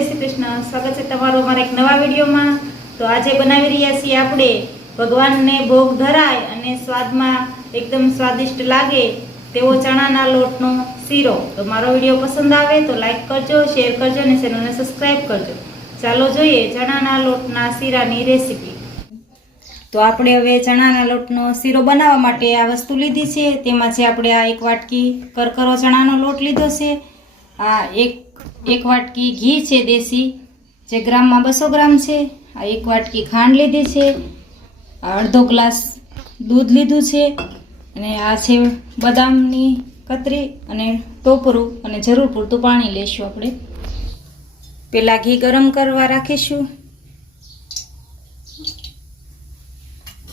કૃષ્ણ. સ્વાગત છે તમારું અમારા એક નવા વિડીયોમાં. તો આજે બનાવી રહ્યા છીએ આપણે ભગવાનને ભોગ ધરાય અને સ્વાદમાં એકદમ સ્વાદિષ્ટ લાગે તેવો ચણાના લોટનો શીરો. તો મારો વીડિયો પસંદ આવે તો લાઈક કરજો શેર કરજો અને ચેનલને સબસ્ક્રાઈબ કરજો. ચાલો જોઈએ ચણાના લોટના શીરાની રેસીપી તો આપણે હવે ચણાના લોટનો શીરો બનાવવા માટે આ વસ્તુ લીધી છે. તેમાં છે આપણે આ એક વાટકી કરકરો ચણાનો લોટ લીધો છે. આ એક એક વાટકી ઘી છે દેશી, જે ગ્રામમાં બસો ગ્રામ છે. આ એક વાટકી ખાંડ લીધી છે. અડધો ગ્લાસ દૂધ લીધું છે. અને આ છે બદામની કતરી અને ટોપરું અને જરૂર પૂરતું પાણી લઈશું આપણે. પહેલાં ઘી ગરમ કરવા રાખીશું.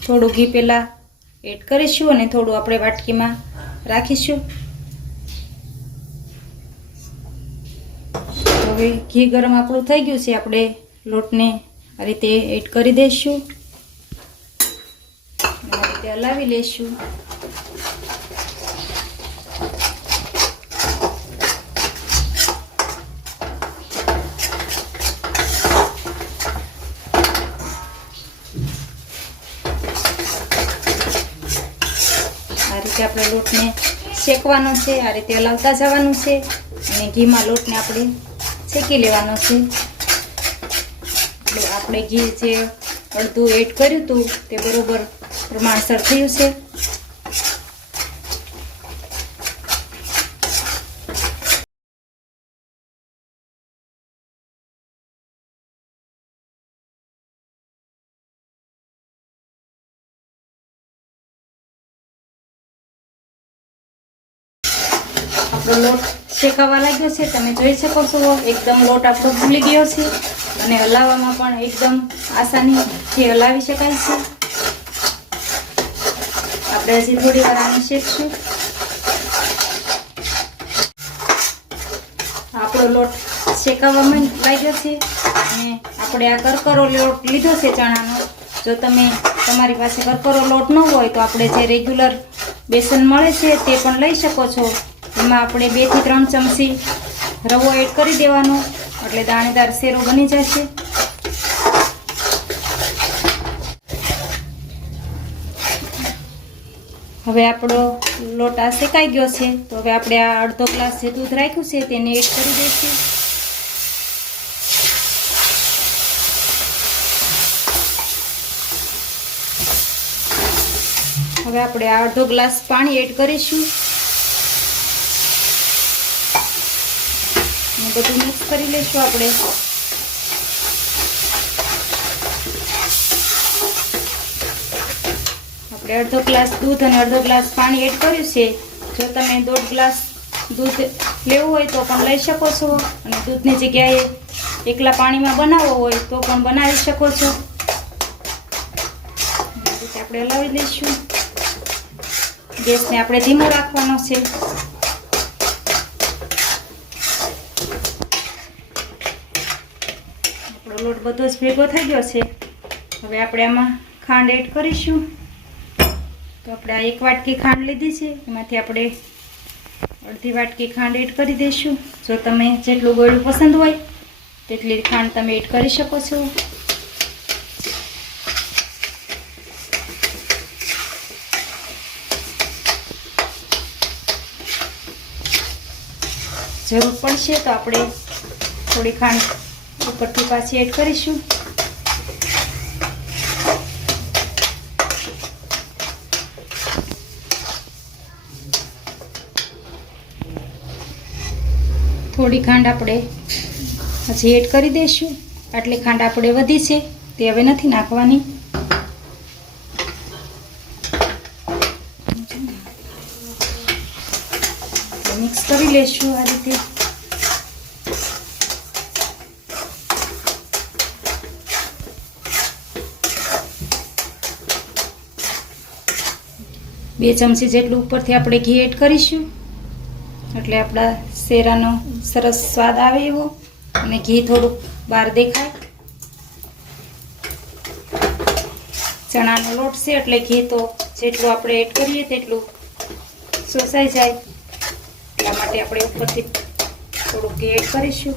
થોડું ઘી પહેલાં એડ કરીશું અને થોડું આપણે વાટકીમાં રાખીશું. હવે ઘી ગરમ આપણું થઈ ગયું છે. આપણે લોટને આ રીતે એડ કરી દઈશું. આ રીતે હલાવી લઈશું. રીતે આપણે લોટને શેકવાનો છે. આ રીતે હલાવતા જવાનું છે. અને ઘીમાં લોટને આપણે શેકી લેવાનો છે. આપણે ઘી જે અડધું એડ કર્યું હતું તે બરાબર પ્રમાણસર થયું છે. આપણો લોટ શેકાવા લાગ્યો છે. તમે જોઈ શકો છો, એકદમ લોટ આપણો ભૂલી ગયો છે અને હલાવવામાં પણ એકદમ આસાનીથી હલાવી શકાય છે. આપણે હજી થોડી વાર આને શેકશું. આપણો લોટ શેકાવામાં લાગ્યો છે અને આપણે આ કરકરો લોટ લીધો છે ચણાનો. જો તમે તમારી પાસે કરકરો લોટ ન હોય તો આપણે જે રેગ્યુલર બેસન મળે છે તે પણ લઈ શકો છો. એમાં આપણે બેથી ત્રણ ચમચી રવો એડ કરી દેવાનો. એટલે દાણેદાર શેરો બની જશે. હવે આપણો લોટ શેકાઈ ગયો છે. તો હવે આપણે આ અડધો ગ્લાસ જે દૂધ રાખ્યું છે તેને એડ કરી દઈશું. હવે આપણે આ અડધો ગ્લાસ પાણી એડ કરીશું. બધું મિક્સ કરી લઈશું આપણે. આપણે અડધો ગ્લાસ દૂધ અને અડધો ગ્લાસ પાણી એડ કર્યું છે. જો તમે દોઢ ગ્લાસ દૂધ લેવું હોય તો પણ લઈ શકો છો અને દૂધની જગ્યાએ એકલા પાણીમાં બનાવવો હોય તો પણ બનાવી શકો છો. આપણે હલાવી દઈશું. ગેસને આપણે ધીમો રાખવાનો છે. આપણો લોટ બધો જ ભેગો થઈ ગયો છે. હવે આપણે આમાં ખાંડ એડ કરીશું. તો આપણે આ એક વાટકી ખાંડ લીધી છે. એમાંથી આપણે અડધી વાટકી ખાંડ એડ કરી દઈશું. જો તમે જેટલું ગળ્યું પસંદ હોય, તેટલી ખાંડ તમે એડ કરી શકો છો. જરૂર પડશે તો આપણે થોડી ખાંડ ઉપરથી પાછી એડ કરીશું. થોડી ખાંડ આપણે પછી એડ કરી દઈશું. આટલી ખાંડ આપણે વધી છે, તે હવે નથી નાખવાની. મિક્સ કરી લેશું આ રીતે. બે ચમચી જેટલું ઉપરથી આપણે ઘી એડ કરીશું. એટલે આપણા શેરાનો સરસ સ્વાદ આવે એવો અને ઘી થોડુંક બહાર દેખાય. ચણાનો લોટ છે એટલે ઘી તો જેટલું આપણે એડ કરીએ તેટલું શોષાઈ જાય. એટલા માટે આપણે ઉપરથી થોડુંક ઘી એડ કરીશું.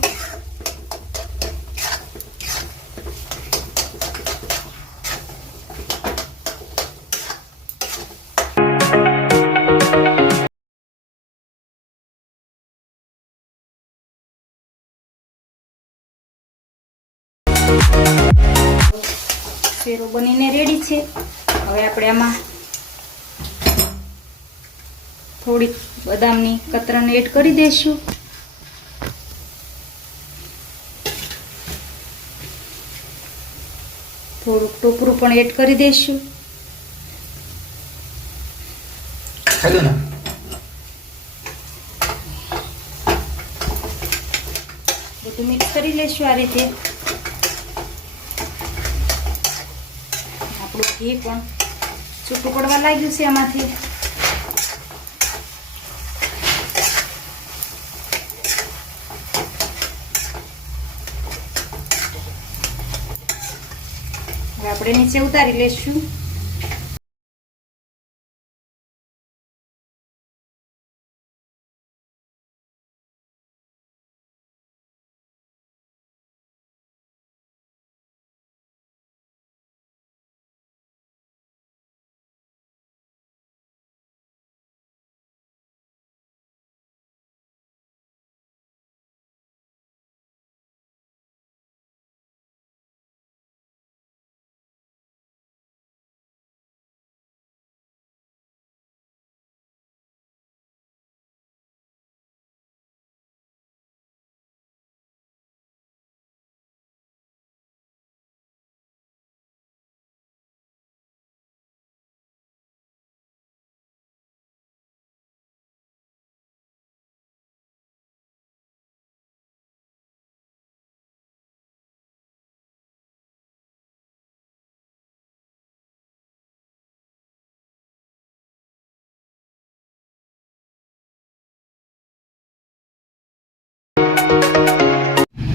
શેરો બનીને રેડી છે. હવે આપણે આમાં થોડીક બદામની કતરાને એડ કરી દઈશું. થોડુંક ટોપરું પણ એડ કરી દઈશું. બધું મિક્સ કરી લેશું આ રીતે. ઘી પણ છૂટું પડવા લાગ્યું છે હવે આપણે નીચે ઉતારી લેશું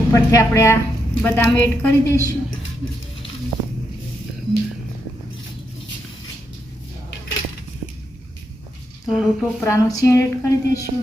ઉપરથી આપણે આ બદામ એડ કરી દઈશું. થોડું ટોપરાનું છીણ એડ કરી દઈશું.